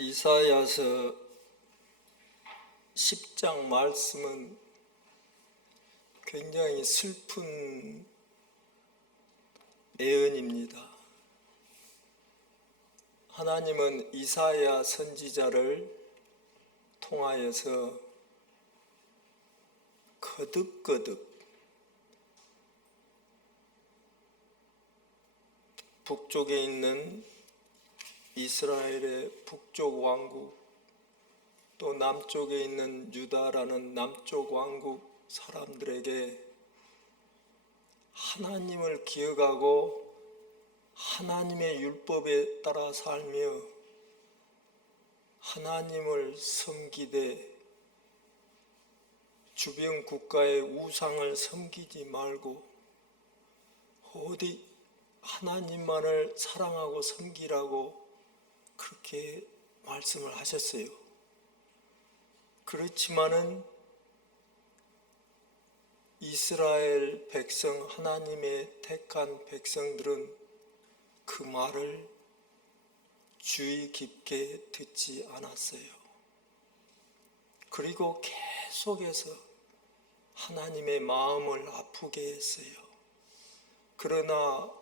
이사야서 10장 말씀은 굉장히 슬픈 예언입니다. 하나님은 이사야 선지자를 통하여서 거듭거듭 북쪽에 있는 이스라엘의 북쪽 왕국, 또 남쪽에 있는 유다라는 남쪽 왕국 사람들에게 하나님을 기억하고 하나님의 율법에 따라 살며 하나님을 섬기되 주변 국가의 우상을 섬기지 말고 오직 하나님만을 사랑하고 섬기라고 그렇게 말씀을 하셨어요. 그렇지만은 이스라엘 백성, 하나님의 택한 백성들은 그 말을 주의 깊게 듣지 않았어요. 그리고 계속해서 하나님의 마음을 아프게 했어요. 그러나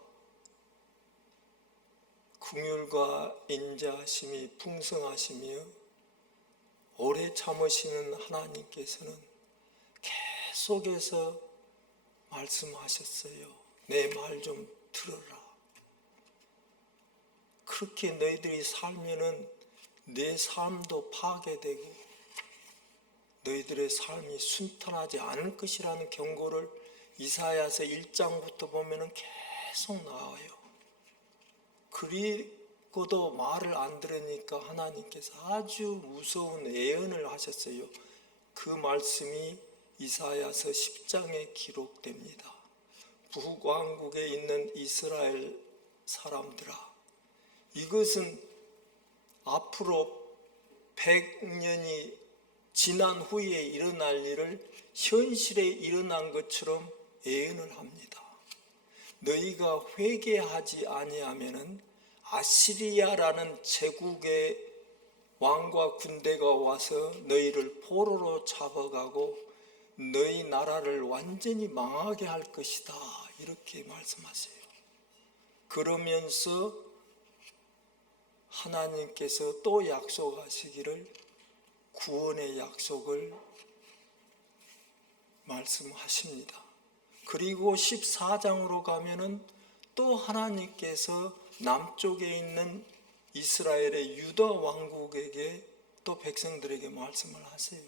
긍휼과 인자하심이 풍성하시며 오래 참으시는 하나님께서는 계속해서 말씀하셨어요. 내 말 좀 들어라. 그렇게 너희들이 살면은 내 삶도 파괴되고 너희들의 삶이 순탄하지 않을 것이라는 경고를 이사야서 1장부터 보면은 계속 나와요. 그리고도 말을 안 들으니까 하나님께서 아주 무서운 예언을 하셨어요. 그 말씀이 이사야서 10장에 기록됩니다. 북왕국에 있는 이스라엘 사람들아, 이것은 앞으로 100년이 지난 후에 일어날 일을 현실에 일어난 것처럼 예언을 합니다. 너희가 회개하지 아니하면은 아시리아라는 제국의 왕과 군대가 와서 너희를 포로로 잡아가고 너희 나라를 완전히 망하게 할 것이다, 이렇게 말씀하세요. 그러면서 하나님께서 또 약속하시기를 구원의 약속을 말씀하십니다. 그리고 14장으로 가면은 또 하나님께서 남쪽에 있는 이스라엘의 유다 왕국에게 또 백성들에게 말씀을 하세요.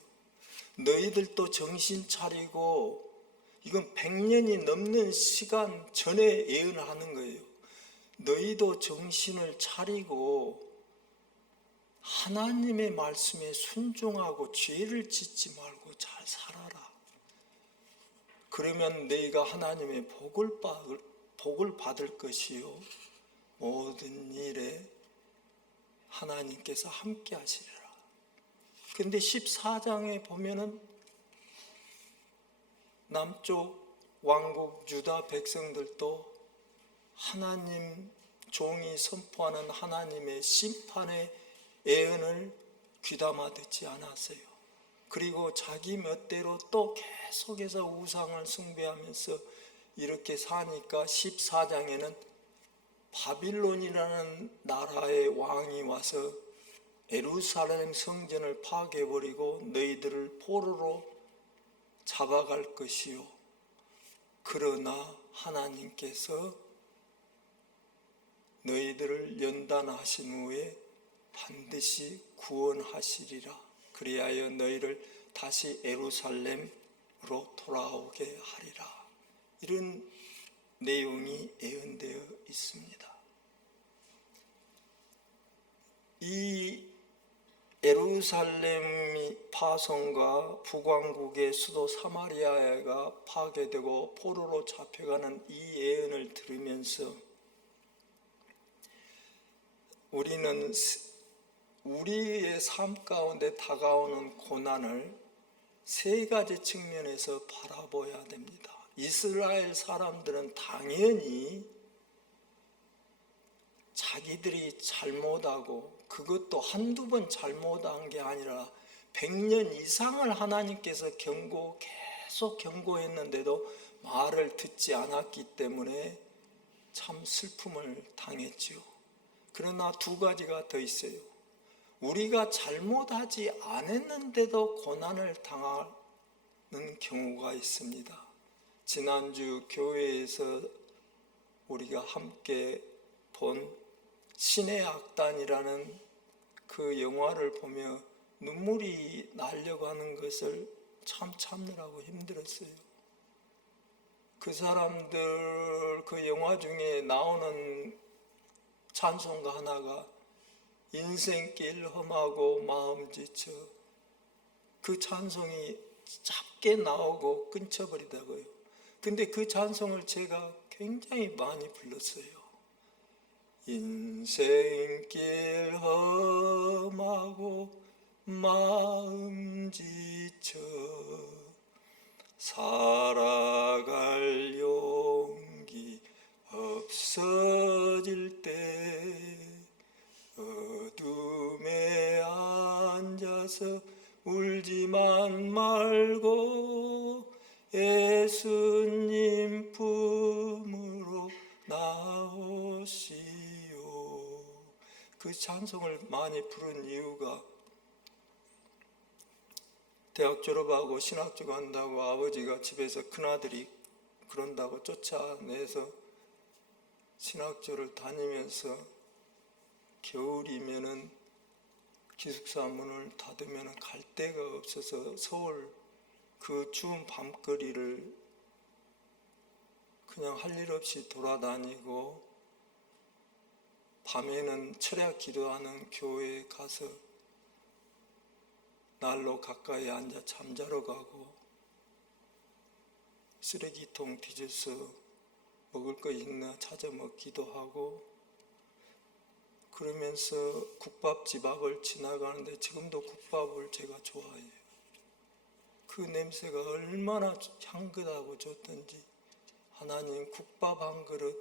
너희들도 정신 차리고, 이건 100년이 넘는 시간 전에 예언을 하는 거예요. 너희도 정신을 차리고 하나님의 말씀에 순종하고 죄를 짓지 말고 잘 살아라. 그러면 너희가 하나님의 복을 받을 것이요 모든 일에 하나님께서 함께 하시리라. 그런데 14장에 보면은 남쪽 왕국 유다 백성들도 하나님 종이 선포하는 하나님의 심판의 예언을 귀담아 듣지 않았어요. 그리고 자기 멋대로 또 계속해서 우상을 숭배하면서 이렇게 사니까 14장에는 바빌론이라는 나라의 왕이 와서 예루살렘 성전을 파괴해버리고 너희들을 포로로 잡아갈 것이요, 그러나 하나님께서 너희들을 연단하신 후에 반드시 구원하시리라. 그리하여 너희를 다시 예루살렘으로 돌아오게 하리라. 이런 내용이 예언되어 있습니다. 이 예루살렘이 파송과 북왕국의 수도 사마리아가 파괴되고 포로로 잡혀가는 이 예언을 들으면서 우리는 우리의 삶 가운데 다가오는 고난을 세 가지 측면에서 바라봐야 됩니다. 이스라엘 사람들은 당연히 자기들이 잘못하고 그것도 한두 번 잘못한 게 아니라 100년 이상을 하나님께서 계속 경고했는데도 말을 듣지 않았기 때문에 참 슬픔을 당했지요. 그러나 두 가지가 더 있어요. 우리가 잘못하지 않았는데도 고난을 당하는 경우가 있습니다. 지난주 교회에서 우리가 함께 본 신의 악단이라는 그 영화를 보며 눈물이 나려고 하는 것을 참 참느라고 힘들었어요. 그 사람들 그 영화 중에 나오는 찬송가 하나가 인생길 험하고 마음 지쳐, 그 찬송이 짧게 나오고 끊쳐버리다고요. 근데 그 찬송을 제가 굉장히 많이 불렀어요. 인생길 험하고 마음 지쳐 살아갈 용기 없어질 때 어둠에 앉아서 울지만 말고 예수님 품으로 나오시오. 그 찬송을 많이 부른 이유가 대학 졸업하고 신학교 간다고 아버지가 집에서 큰아들이 그런다고 쫓아내서 신학교를 다니면서 겨울이면은 기숙사 문을 닫으면 갈 데가 없어서 서울 그 추운 밤거리를 그냥 할 일 없이 돌아다니고 밤에는 철야 기도하는 교회에 가서 난로 가까이 앉아 잠자러 가고 쓰레기통 뒤져서 먹을 거 있나 찾아 먹기도 하고 그러면서 국밥집 앞을 지나가는데 지금도 국밥을 제가 좋아해요. 그 냄새가 얼마나 향긋하고 좋던지 하나님 국밥 한 그릇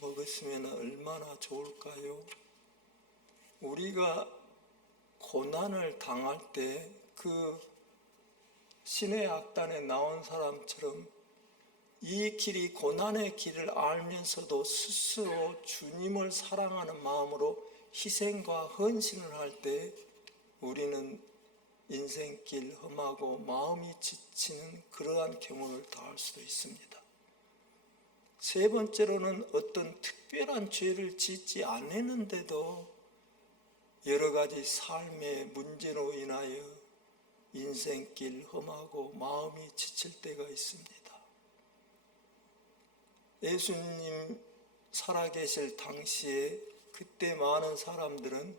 먹었으면 얼마나 좋을까요? 우리가 고난을 당할 때 그 신의 악단에 나온 사람처럼 이 길이 고난의 길을 알면서도 스스로 주님을 사랑하는 마음으로 희생과 헌신을 할 때 우리는 인생길 험하고 마음이 지치는 그러한 경우를 당할 수도 있습니다. 세 번째로는 어떤 특별한 죄를 짓지 않았는데도 여러 가지 삶의 문제로 인하여 인생길 험하고 마음이 지칠 때가 있습니다. 예수님 살아계실 당시에 그때 많은 사람들은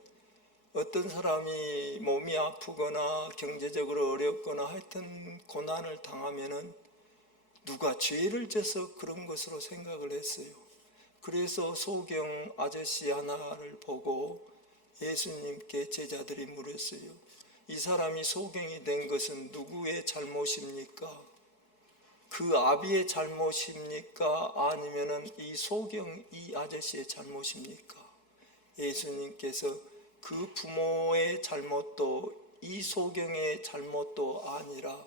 어떤 사람이 몸이 아프거나 경제적으로 어렵거나 하여튼 고난을 당하면은 누가 죄를 져서 그런 것으로 생각을 했어요. 그래서 소경 아저씨 하나를 보고 예수님께 제자들이 물었어요. 이 사람이 소경이 된 것은 누구의 잘못입니까? 그 아비의 잘못입니까? 아니면은 이 소경 이 아저씨의 잘못입니까? 예수님께서 그 부모의 잘못도 이 소경의 잘못도 아니라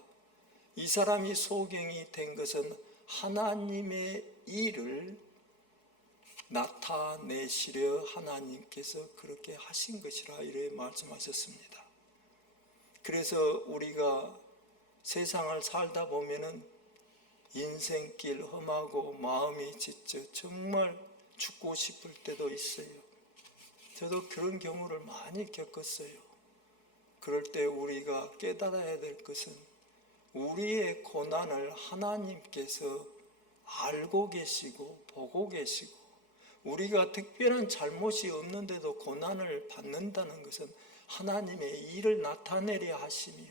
이 사람이 소경이 된 것은 하나님의 일을 나타내시려 하나님께서 그렇게 하신 것이라 이렇게 말씀하셨습니다. 그래서 우리가 세상을 살다 보면은 인생길 험하고 마음이 지쳐 정말 죽고 싶을 때도 있어요. 저도 그런 경우를 많이 겪었어요. 그럴 때 우리가 깨달아야 될 것은 우리의 고난을 하나님께서 알고 계시고 보고 계시고 우리가 특별한 잘못이 없는데도 고난을 받는다는 것은 하나님의 일을 나타내려 하시며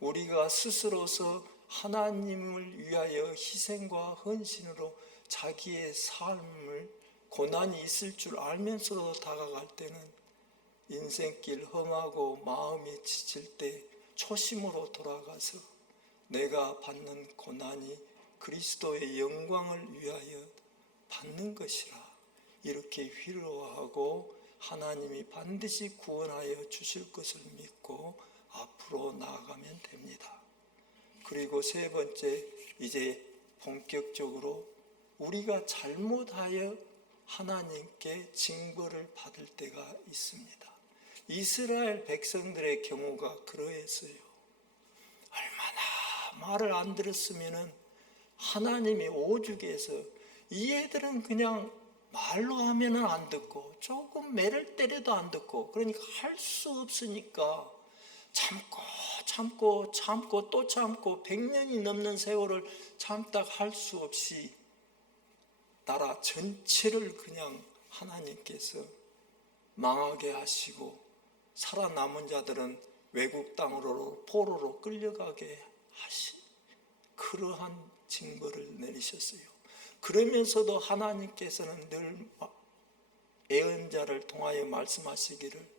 우리가 스스로서 하나님을 위하여 희생과 헌신으로 자기의 삶을 고난이 있을 줄 알면서도 다가갈 때는 인생길 험하고 마음이 지칠 때 초심으로 돌아가서 내가 받는 고난이 그리스도의 영광을 위하여 받는 것이라 이렇게 위로하고 하나님이 반드시 구원하여 주실 것을 믿고 앞으로 나아가면 됩니다. 그리고 세 번째, 이제 본격적으로 우리가 잘못하여 하나님께 징벌을 받을 때가 있습니다. 이스라엘 백성들의 경우가 그러했어요. 얼마나 말을 안 들었으면은 하나님이 오죽해서 이 애들은 그냥 말로 하면은 안 듣고 조금 매를 때려도 안 듣고, 그러니까 할 수 없으니까 참고 또 참고 100년이 넘는 세월을 참다 할 수 없이 나라 전체를 그냥 하나님께서 망하게 하시고 살아남은 자들은 외국 땅으로 포로로 끌려가게 하시, 그러한 징벌을 내리셨어요. 그러면서도 하나님께서는 늘 예언자를 통하여 말씀하시기를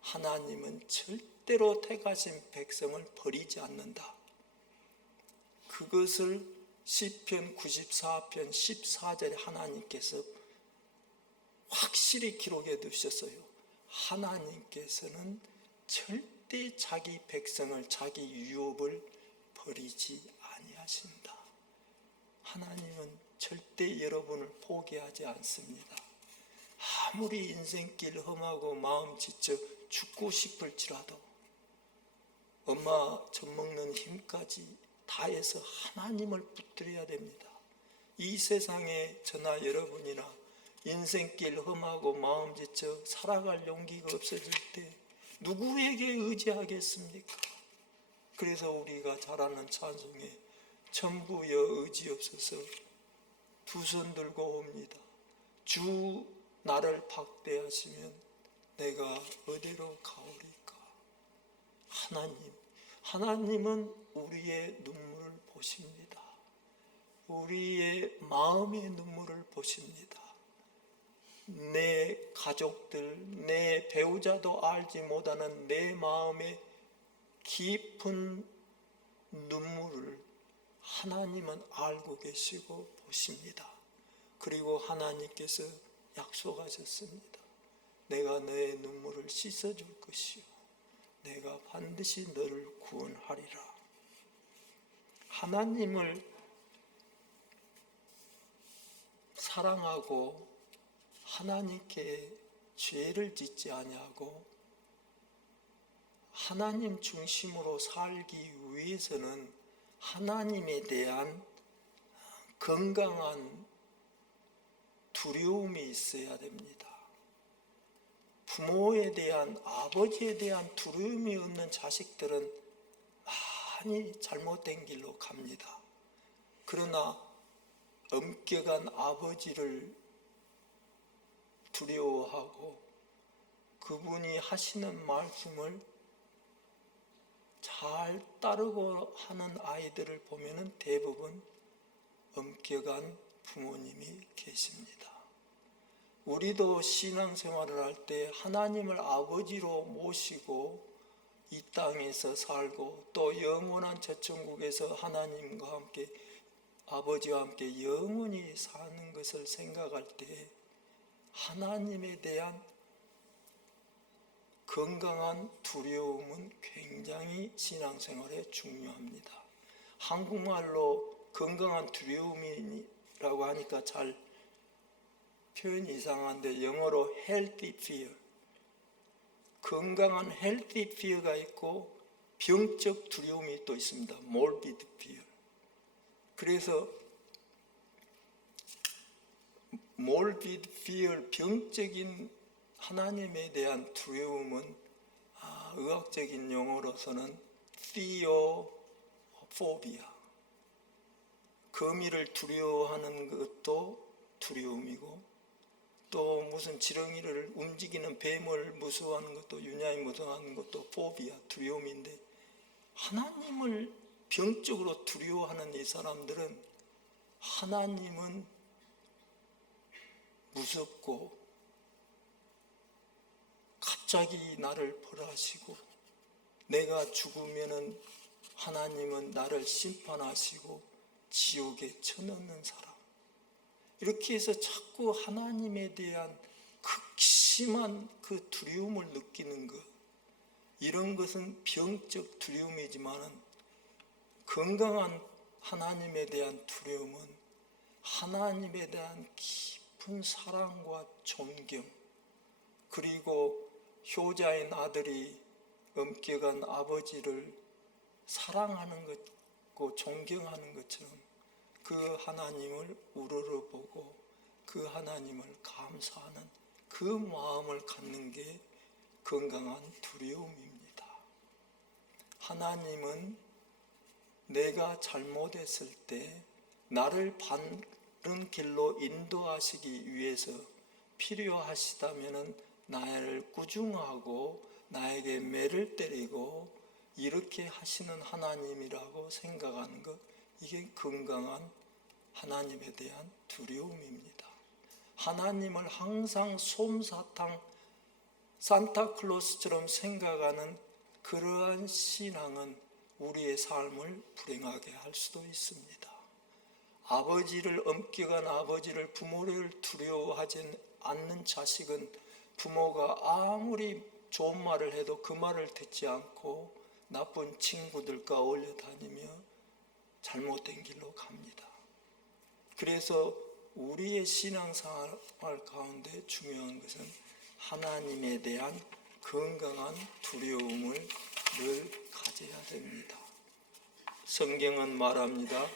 하나님은 절대로 택하신 백성을 버리지 않는다. 그것을 시편 94편 14절에 하나님께서 확실히 기록해 두셨어요. 하나님께서는 절대 자기 백성을, 자기 유업을 버리지 아니하신다. 하나님은 절대 여러분을 포기하지 않습니다. 아무리 인생길 험하고 마음 지쳐 죽고 싶을지라도 엄마 젖 먹는 힘까지 다해서 하나님을 붙들어야 됩니다. 이 세상에 저나 여러분이나 인생길 험하고 마음 지쳐 살아갈 용기가 없어질 때 누구에게 의지하겠습니까? 그래서 우리가 잘 아는 찬송에 전부여 의지 없어서 두 손 들고 옵니다. 주 나를 박대하시면 내가 어디로 가오리까? 하나님은 우리의 눈물을 보십니다. 우리의 마음의 눈물을 보십니다. 내 가족들, 내 배우자도 알지 못하는 내 마음의 깊은 눈물을 하나님은 알고 계시고 보십니다. 그리고 하나님께서 약속하셨습니다. 내가 너의 눈물을 씻어줄 것이요 내가 반드시 너를 구원하리라. 하나님을 사랑하고 하나님께 죄를 짓지 아니하고 하나님 중심으로 살기 위해서는 하나님에 대한 건강한 두려움이 있어야 됩니다. 부모에 대한, 아버지에 대한 두려움이 없는 자식들은 많이 잘못된 길로 갑니다. 그러나 엄격한 아버지를 두려워하고 그분이 하시는 말씀을 잘 따르고 하는 아이들을 보면 대부분 엄격한 부모님이 계십니다. 우리도 신앙생활을 할 때 하나님을 아버지로 모시고 이 땅에서 살고 또 영원한 저천국에서 하나님과 함께, 아버지와 함께 영원히 사는 것을 생각할 때 하나님에 대한 건강한 두려움은 굉장히 신앙생활에 중요합니다. 한국말로 건강한 두려움이라고 하니까 잘 표현이 이상한데 영어로 healthy fear, 건강한 healthy fear가 있고 병적 두려움이 또 있습니다. morbid fear. 그래서 morbid fear, 병적인 하나님에 대한 두려움은 의학적인 용어로서는 theophobia, 거미를 두려워하는 것도 두려움이고 또 무슨 지렁이를 움직이는 뱀을 무서워하는 것도, 유냐히 무서워하는 것도 포비아, 두려움인데, 하나님을 병적으로 두려워하는 이 사람들은 하나님은 무섭고 갑자기 나를 벌하시고 내가 죽으면은 하나님은 나를 심판하시고 지옥에 쳐넣는 사람, 이렇게 해서 자꾸 하나님에 대한 극심한 그 두려움을 느끼는 것, 이런 것은 병적 두려움이지만은 건강한 하나님에 대한 두려움은 하나님에 대한 깊은 사랑과 존경, 그리고 효자인 아들이 엄격한 아버지를 사랑하는 것고 존경하는 것처럼 그 하나님을 우러러보고 그 하나님을 감사하는 그 마음을 갖는 게 건강한 두려움입니다. 하나님은 내가 잘못했을 때 나를 바른 길로 인도하시기 위해서 필요하시다면 나를 꾸중하고 나에게 매를 때리고 이렇게 하시는 하나님이라고 생각하는 것, 이게 건강한 하나님에 대한 두려움입니다. 하나님을 항상 솜사탕 산타클로스처럼 생각하는 그러한 신앙은 우리의 삶을 불행하게 할 수도 있습니다. 아버지를, 엄격한 아버지를, 부모를 두려워하지 않는 자식은 부모가 아무리 좋은 말을 해도 그 말을 듣지 않고 나쁜 친구들과 어울려 다니며 잘못된 길로 갑니다. 그래서 우리의 신앙생활 가운데 중요한 것은 하나님에 대한 건강한 두려움을 늘 가져야 됩니다. 성경은 말합니다.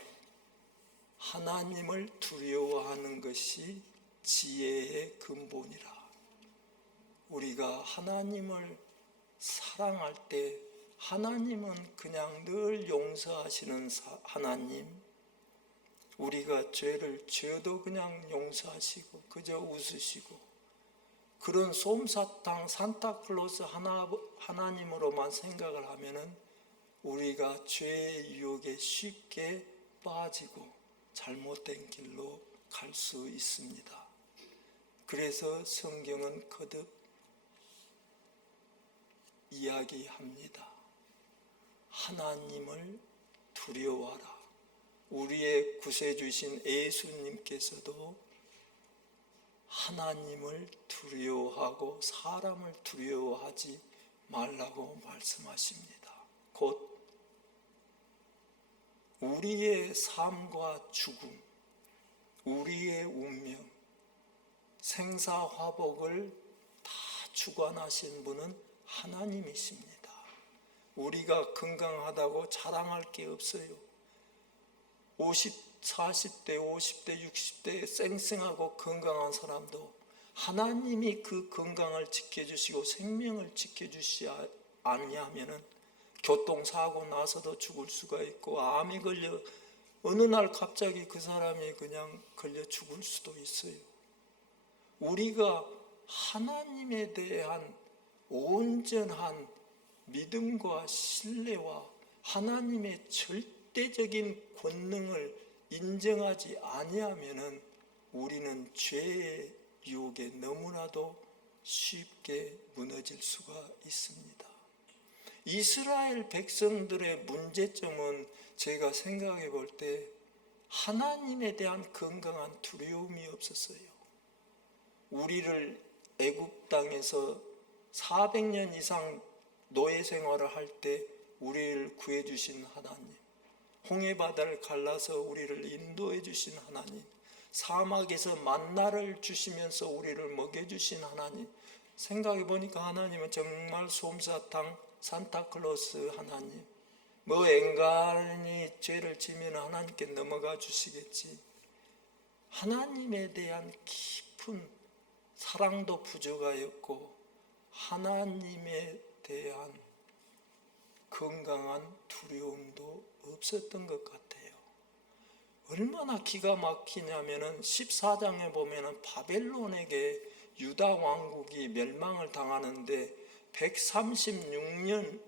하나님을 두려워하는 것이 지혜의 근본이라. 우리가 하나님을 사랑할 때 하나님은 그냥 늘 용서하시는 하나님, 우리가 죄를 지어도 그냥 용서하시고 그저 웃으시고 그런 솜사탕 산타클로스 하나님으로만 생각을 하면은 우리가 죄의 유혹에 쉽게 빠지고 잘못된 길로 갈 수 있습니다. 그래서 성경은 거듭 이야기합니다. 하나님을 두려워하라. 우리의 구세주신 예수님께서도 하나님을 두려워하고 사람을 두려워하지 말라고 말씀하십니다. 곧 우리의 삶과 죽음, 우리의 운명, 생사화복을 다 주관하신 분은 하나님이십니다. 우리가 건강하다고 자랑할 게 없어요. 40대, 50대, 60대 쌩쌩하고 건강한 사람도 하나님이 그 건강을 지켜주시고 생명을 지켜주시지 않냐면은 교통사고 나서도 죽을 수가 있고 암이 걸려 어느 날 갑자기 그 사람이 그냥 걸려 죽을 수도 있어요. 우리가 하나님에 대한 온전한 믿음과 신뢰와 하나님의 절대적인 권능을 인정하지 아니하면은 우리는 죄의 유혹에 너무나도 쉽게 무너질 수가 있습니다. 이스라엘 백성들의 문제점은 제가 생각해 볼 때 하나님에 대한 건강한 두려움이 없었어요. 우리를 애굽 땅에서 400년 이상 노예 생활을 할 때 우리를 구해 주신 하나님, 홍해바다를 갈라서 우리를 인도해 주신 하나님, 사막에서 만나를 주시면서 우리를 먹여 주신 하나님, 생각해 보니까 하나님은 정말 솜사탕 산타클로스 하나님, 뭐 앵간히 죄를 지면 하나님께 넘어가 주시겠지. 하나님에 대한 깊은 사랑도 부족하였고 하나님에 대한 건강한 두려움도 없었던 것 같아요. 얼마나 기가 막히냐면은 14장에 보면은 바벨론에게 유다 왕국이 멸망을 당하는데 136년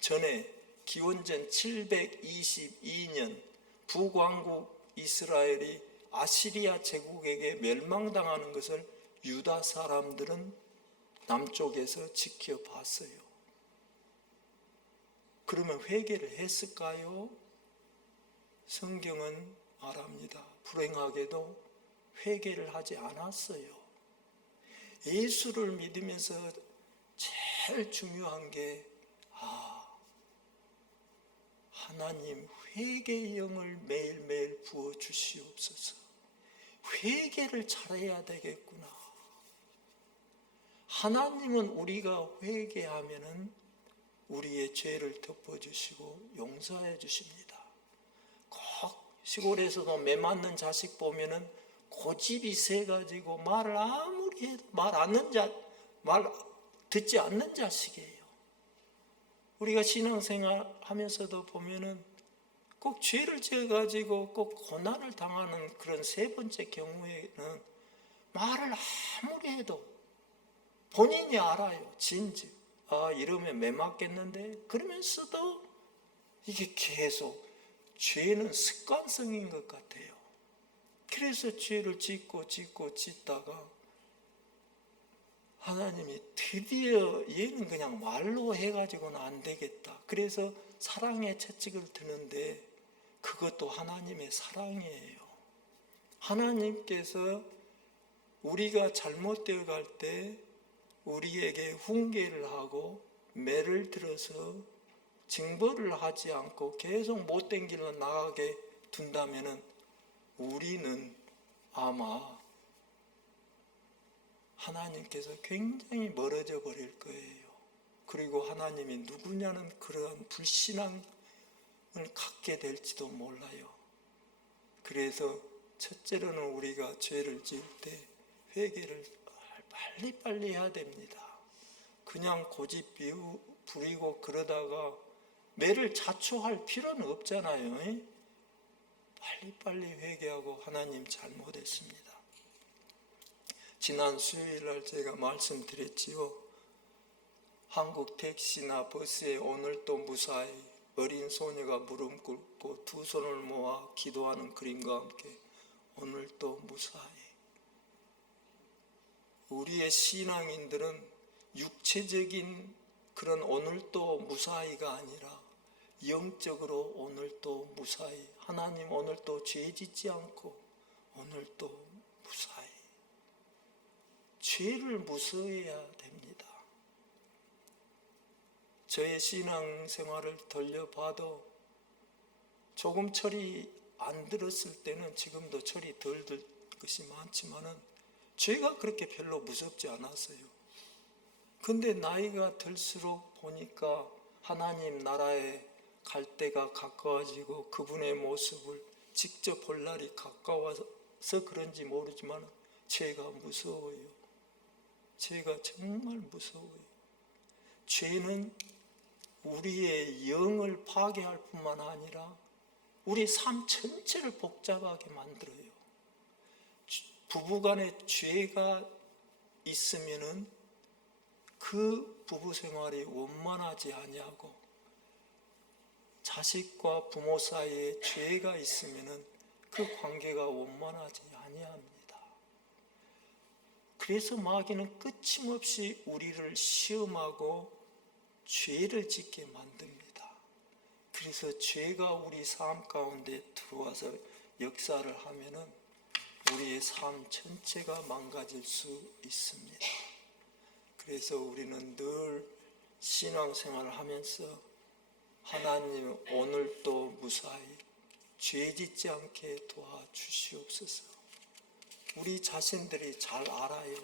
전에 기원전 722년 북왕국 이스라엘이 아시리아 제국에게 멸망당하는 것을 유다 사람들은 남쪽에서 지켜봤어요. 그러면 회개를 했을까요? 성경은 말합니다. 불행하게도 회개를 하지 않았어요. 예수를 믿으면서 제일 중요한 게 하나님 회개의 영을 매일매일 부어주시옵소서. 회개를 잘해야 되겠구나. 하나님은 우리가 회개하면은 우리의 죄를 덮어주시고 용서해 주십니다. 꼭 시골에서도 매 맞는 자식 보면은 고집이 세가지고 말을 아무리 해도 말 듣지 않는 자식이에요. 우리가 신앙생활 하면서도 보면은 꼭 죄를 지어가지고 꼭 고난을 당하는 그런 세 번째 경우에는 말을 아무리 해도 본인이 알아요. 진즉 이러면 매 맞겠는데, 그러면서도 이게 계속 죄는 습관성인 것 같아요. 그래서 죄를 짓다가 하나님이 드디어 얘는 그냥 말로 해가지고는 안 되겠다. 그래서 사랑의 채찍을 드는데 그것도 하나님의 사랑이에요. 하나님께서 우리가 잘못되어 갈 때 우리에게 훈계를 하고 매를 들어서 징벌을 하지 않고 계속 못된 길로 나가게 둔다면 우리는 아마 하나님께서 굉장히 멀어져 버릴 거예요. 그리고 하나님이 누구냐는 그러한 불신앙을 갖게 될지도 몰라요. 그래서 첫째로는 우리가 죄를 지을 때 회개를 빨리빨리 해야 됩니다. 그냥 고집 부리고 그러다가 매를 자초할 필요는 없잖아요. 빨리빨리 회개하고 하나님 잘못했습니다. 지난 수요일날 제가 말씀드렸지요. 한국 택시나 버스에 오늘도 무사히 어린 소녀가 무릎 꿇고 두 손을 모아 기도하는 그림과 함께 오늘도 무사히. 우리의 신앙인들은 육체적인 그런 오늘도 무사히가 아니라 영적으로 오늘도 무사히, 하나님 오늘도 죄 짓지 않고 오늘도 무사히. 죄를 무서워해야 됩니다. 저의 신앙생활을 돌려봐도 조금 철이 안 들었을 때는 지금도 철이 덜 들 것이 많지만은 죄가 그렇게 별로 무섭지 않았어요. 근데 나이가 들수록 보니까 하나님 나라에 갈 때가 가까워지고 그분의 모습을 직접 볼 날이 가까워서 그런지 모르지만 죄가 무서워요. 죄가 정말 무서워요. 죄는 우리의 영을 파괴할 뿐만 아니라 우리 삶 전체를 복잡하게 만들어요. 부부간에 죄가 있으면은 그 부부 생활이 원만하지 아니하고, 자식과 부모 사이에 죄가 있으면은 그 관계가 원만하지 아니합니다. 그래서 마귀는 끊임없이 우리를 시험하고 죄를 짓게 만듭니다. 그래서 죄가 우리 삶 가운데 들어와서 역사를 하면은 우리의 삶 전체가 망가질 수 있습니다. 그래서 우리는 늘 신앙생활을 하면서 하나님 오늘도 무사히 죄 짓지 않게 도와주시옵소서. 우리 자신들이 잘 알아요.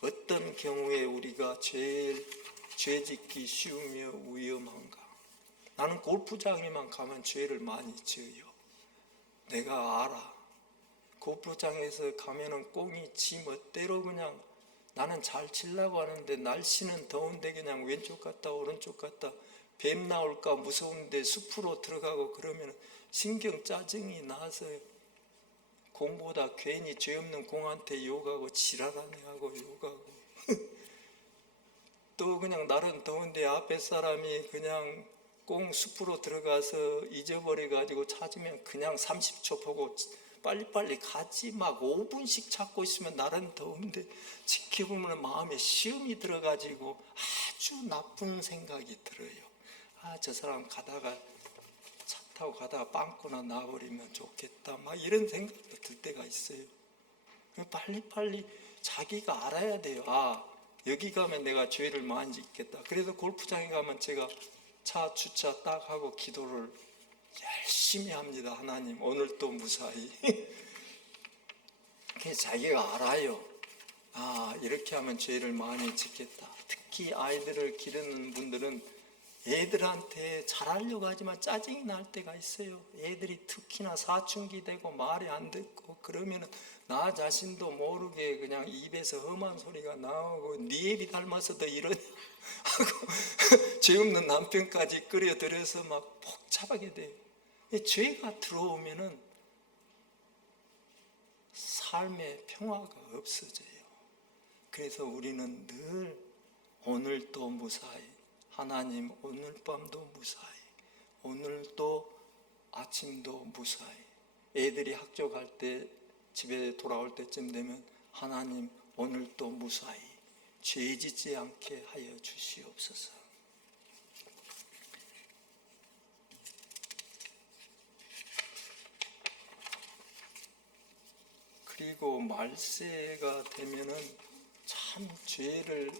어떤 경우에 우리가 제일 죄 짓기 쉬우며 위험한가. 나는 골프장에만 가면 죄를 많이 지어요. 내가 알아. 골프장에서 가면은 공이 지 멋대로 그냥, 나는 잘 치려고 하는데 날씨는 더운데 그냥 왼쪽 갔다 오른쪽 갔다, 뱀 나올까 무서운데 숲으로 들어가고 그러면 신경 짜증이 나서 공보다 괜히 죄 없는 공한테 욕하고 지랄하네 하고 욕하고 또 그냥 날은 더운데 앞에 사람이 그냥 공 숲으로 들어가서 잊어버려 가지고 찾으면 그냥 30초 보고 빨리빨리 가지, 막 5분씩 찾고 있으면 날은 더운데 지켜보면 마음에 시험이 들어가지고 아주 나쁜 생각이 들어요. 저 사람 가다가 차 타고 가다가 빵꾸나 나버리면 좋겠다, 막 이런 생각도 들 때가 있어요. 빨리빨리 자기가 알아야 돼요. 아, 여기 가면 내가 죄를 많이 짓겠다. 그래서 골프장에 가면 제가 차 주차 딱 하고 기도를 열심히 합니다. 하나님, 오늘도 무사히. 자기가 알아요. 아, 이렇게 하면 죄를 많이 짓겠다. 특히 아이들을 기르는 분들은 애들한테 잘하려고 하지만 짜증이 날 때가 있어요. 애들이 특히나 사춘기 되고 말이 안 듣고 그러면은 나 자신도 모르게 그냥 입에서 험한 소리가 나오고 네 애비 닮아서도 이러냐 하고 죄 없는 남편까지 끌어들여서 막 복잡하게 돼요. 죄가 들어오면은 삶의 평화가 없어져요. 그래서 우리는 늘 오늘도 무사히, 하나님 오늘 밤도 무사히, 오늘도 아침도 무사히. 애들이 학교 갈 때 집에 돌아올 때쯤 되면 하나님 오늘도 무사히 죄 짓지 않게 하여 주시옵소서. 그리고 말세가 되면은 참 죄를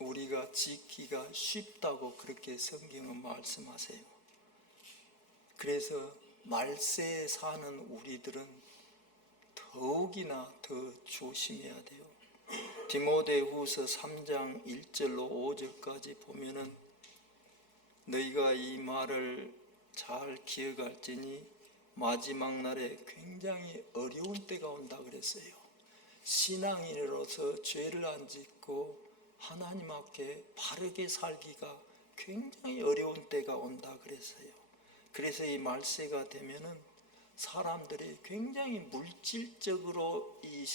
우리가 짓기가 쉽다고 그렇게 성경은 말씀하세요. 그래서 말세에 사는 우리들은 더욱이나 더 조심해야 돼요. 디모데후서 3장 1절로 5절까지 보면은 너희가 이 말을 잘 기억할지니 마지막 날에 굉장히 어려운 때가 온다 그랬어요. 신앙인으로서 죄를 안 짓고 하나님 앞에 바르게 살기가 굉장히 어려운 때가 온다 그랬어요. 그래서 이 말세가 되면은 사람들이 굉장히 물질적으로 이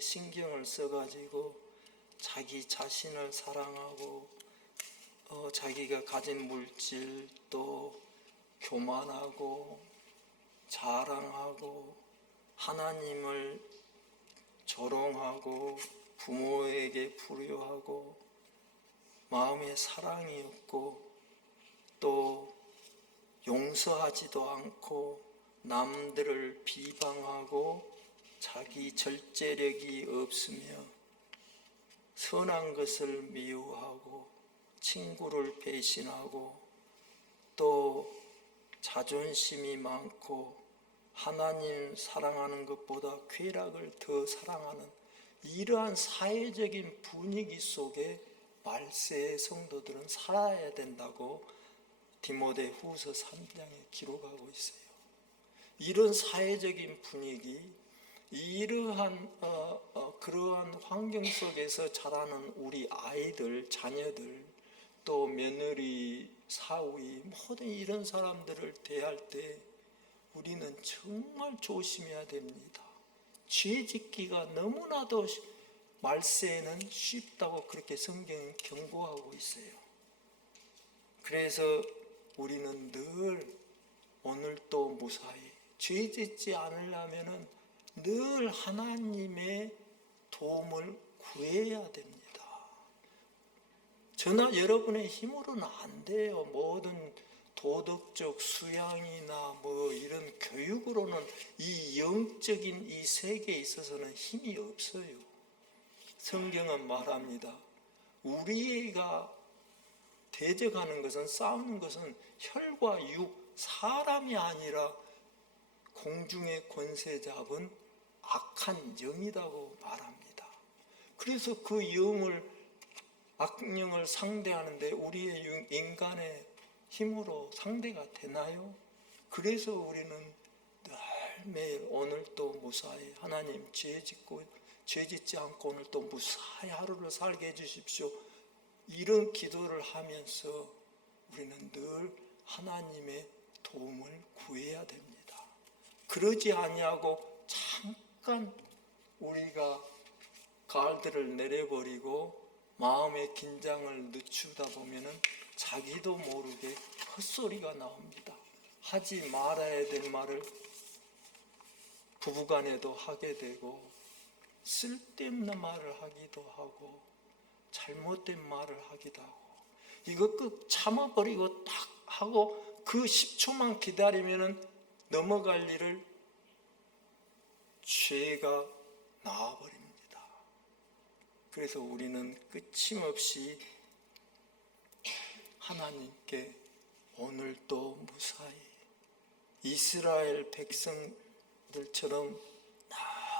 신경을 써가지고 자기 자신을 사랑하고 자기가 가진 물질 또 교만하고 자랑하고 하나님을 조롱하고 부모에게 불효하고 마음에 사랑이 없고 또 용서하지도 않고 남들을 비방하고 자기 절제력이 없으며 선한 것을 미워하고 친구를 배신하고 또 자존심이 많고 하나님 사랑하는 것보다 쾌락을 더 사랑하는 이러한 사회적인 분위기 속에 말세의 성도들은 살아야 된다고 디모데후서 3장에 기록하고 있어요. 이런 사회적인 분위기, 이러한 그러한 환경 속에서 자라는 우리 아이들, 자녀들, 또 며느리, 사위, 모든 이런 사람들을 대할 때 우리는 정말 조심해야 됩니다. 죄 짓기가 너무나도 말세에는 쉽다고 그렇게 성경은 경고하고 있어요. 그래서 우리는 늘 오늘도 무사히 죄 짓지 않으려면 늘 하나님의 도움을 구해야 됩니다. 저나 여러분의 힘으로는 안 돼요. 모든 도덕적 수양이나 뭐 이런 교육으로는 이 영적인 이 세계에 있어서는 힘이 없어요. 성경은 말합니다. 우리가 대적하는 것은 싸우는 것은 혈과 육, 사람이 아니라 공중의 권세 잡은 악한 영이라고 말합니다. 그래서 그 악령을 상대하는데 우리의 인간의 힘으로 상대가 되나요? 그래서 우리는 늘 매일 오늘도 무사히 하나님 죄 짓지 않고 오늘도 무사히 하루를 살게 해주십시오. 이런 기도를 하면서 우리는 늘 하나님의 도움을 구해야 됩니다. 그러지 아니하고 잠깐 우리가 가을들을 내려버리고 마음의 긴장을 늦추다 보면은 자기도 모르게 헛소리가 나옵니다. 하지 말아야 될 말을 부부간에도 하게 되고 쓸데없는 말을 하기도 하고 잘못된 말을 하기도 하고 이거 꼭 참아버리고 딱 하고 그 10초만 기다리면은 넘어갈 일을 죄가 나와버립니다. 그래서 우리는 끊임없이 하나님께 오늘도 무사히 이스라엘 백성들처럼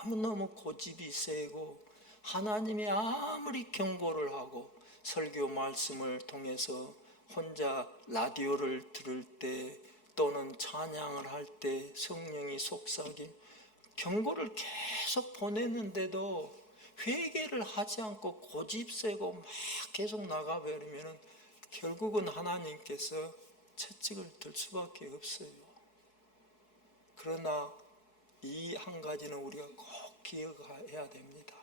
너무너무 고집이 세고 하나님이 아무리 경고를 하고 설교 말씀을 통해서 혼자 라디오를 들을 때 또는 찬양을 할 때 성령이 속삭임 경고를 계속 보내는데도 회개를 하지 않고 고집 세고 막 계속 나가버리면 결국은 하나님께서 채찍을 들 수밖에 없어요. 그러나 이 한 가지는 우리가 꼭 기억해야 됩니다.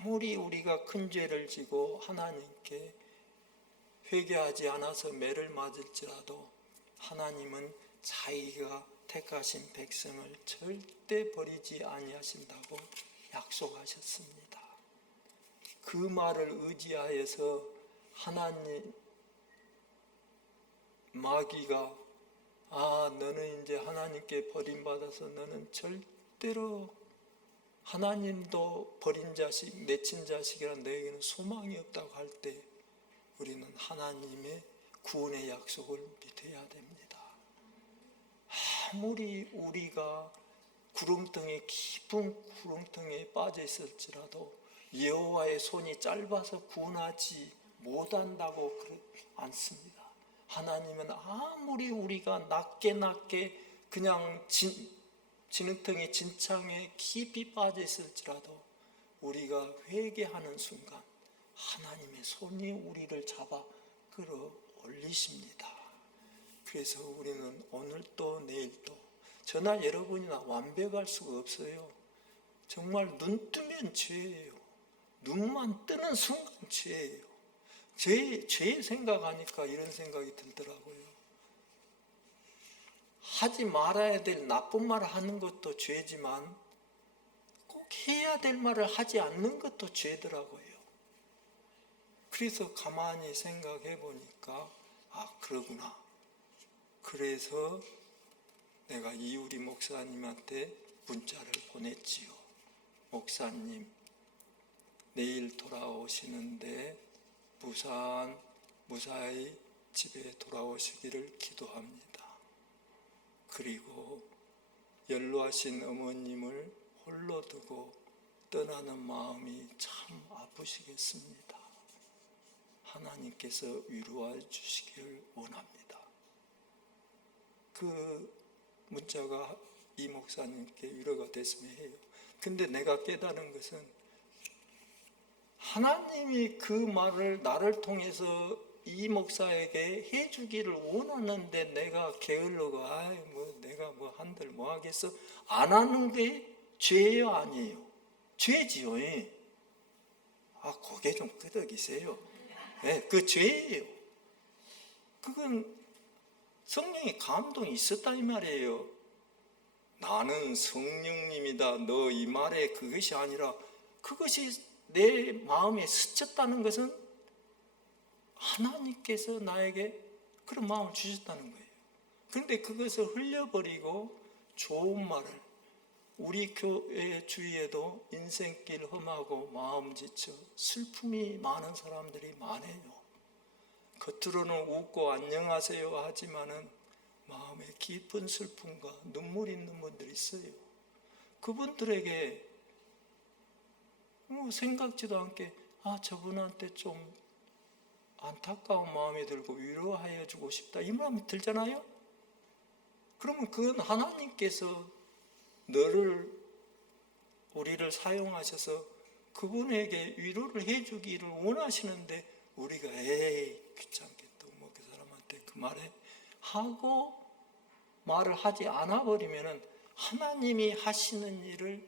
아무리 우리가 큰 죄를 지고 하나님께 회개하지 않아서 매를 맞을지라도 하나님은 자기가 택하신 백성을 절대 버리지 아니하신다고 약속하셨습니다. 그 말을 의지하여서 하나님 마귀가 너는 이제 하나님께 버림받아서 너는 절대로 하나님도 버린 자식, 내친 자식이라 너에게는 소망이 없다고 할 때 우리는 하나님의 구원의 약속을 믿어야 됩니다. 아무리 우리가 구렁텅이 깊은 구렁텅이에 빠져 있을지라도 여호와의 손이 짧아서 구원하지 못한다고 않습니다. 하나님은 아무리 우리가 낮게 그냥 진흙텅이 진창에 깊이 빠져 있을지라도 우리가 회개하는 순간 하나님의 손이 우리를 잡아 끌어 올리십니다. 그래서 우리는 오늘도 내일도 저나 여러분이나 완벽할 수가 없어요. 정말 눈 뜨면 죄예요. 눈만 뜨는 순간 죄예요. 죄 생각하니까 이런 생각이 들더라고요. 하지 말아야 될 나쁜 말을 하는 것도 죄지만 꼭 해야 될 말을 하지 않는 것도 죄더라고요. 그래서 가만히 생각해 보니까 그러구나. 그래서 내가 이우리 목사님한테 문자를 보냈지요. 목사님, 내일 돌아오시는데 무사히 집에 돌아오시기를 기도합니다. 그리고 연로하신 어머님을 홀로 두고 떠나는 마음이 참 아프시겠습니다. 하나님께서 위로해 주시기를 원합니다. 그 문자가 이 목사님께 위로가 됐으면 해요. 근데 내가 깨달은 것은 하나님이 그 말을 나를 통해서 이 목사에게 해주기를 원하는데 내가 게을러가 내가 한들 뭐 하겠어? 안 하는 게 죄예요, 아니에요? 죄지요. 고개 좀 끄덕이세요. 그 죄예요. 그건 성령의 감동이 있었다 이 말이에요. 나는 성령님이다. 너 이 말에 그것이 아니라 그것이 내 마음에 스쳤다는 것은 하나님께서 나에게 그런 마음을 주셨다는 거예요. 그런데 그것을 흘려버리고 좋은 말을 우리 교회 주위에도 인생길 험하고 마음 지쳐 슬픔이 많은 사람들이 많아요. 겉으로는 웃고 안녕하세요 하지만은 마음에 깊은 슬픔과 눈물 있는 분들이 있어요. 그분들에게 생각지도 않게 저분한테 좀 안타까운 마음이 들고 위로하여 주고 싶다 이 마음이 들잖아요. 그러면 그건 하나님께서 우리를 사용하셔서 그분에게 위로를 해주기를 원하시는데 우리가 귀찮게 또 그 사람한테 그 말에 하고 말을 하지 않아 버리면은 하나님이 하시는 일을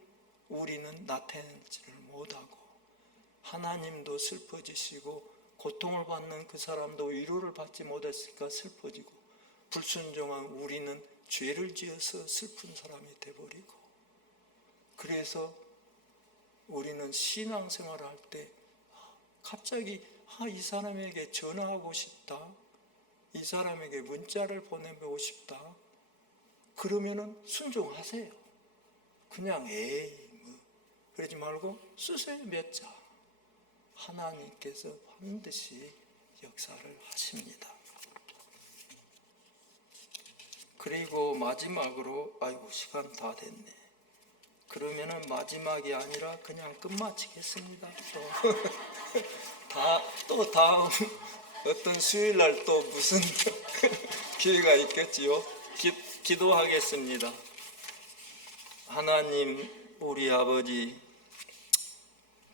우리는 나타내지를 못하고 하나님도 슬퍼지시고 고통을 받는 그 사람도 위로를 받지 못했으니까 슬퍼지고 불순종한 우리는 죄를 지어서 슬픈 사람이 돼버리고 그래서 우리는 신앙생활을 할 때 갑자기 이 사람에게 전화하고 싶다. 이 사람에게 문자를 보내보고 싶다. 그러면은 순종하세요. 그냥 에이 뭐 그러지 말고 쓰세요. 몇 자. 하나님께서 반드시 역사를 하십니다. 그리고 마지막으로 아이고 시간 다 됐네. 그러면은 마지막이 아니라 그냥 끝마치겠습니다. 또 다음 어떤 수요일 날 또 무슨 기회가 있겠지요. 기도하겠습니다. 하나님 우리 아버지,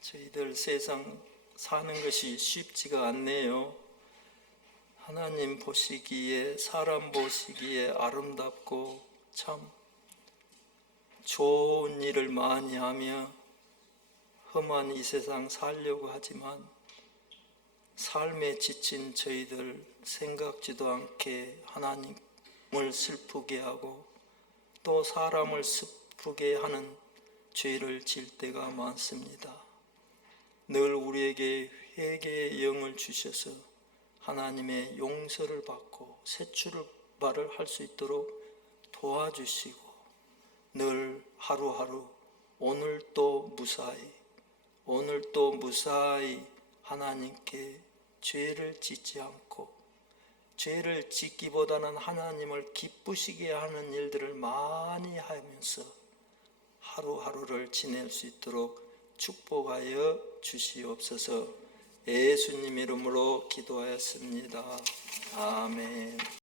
저희들 세상 사는 것이 쉽지가 않네요. 하나님 보시기에, 사람 보시기에 아름답고 참 좋은 일을 많이 하며 험한 이 세상 살려고 하지만 삶에 지친 저희들 생각지도 않게 하나님을 슬프게 하고 또 사람을 슬프게 하는 죄를 질 때가 많습니다. 늘 우리에게 회개의 영을 주셔서 하나님의 용서를 받고 새 출발을 할 수 있도록 도와주시고 늘 하루하루 오늘도 무사히 하나님께 죄를 짓지 않고 죄를 짓기보다는 하나님을 기쁘시게 하는 일들을 많이 하면서 하루하루를 지낼 수 있도록 축복하여 주시옵소서. 예수님 이름으로 기도하였습니다. 아멘.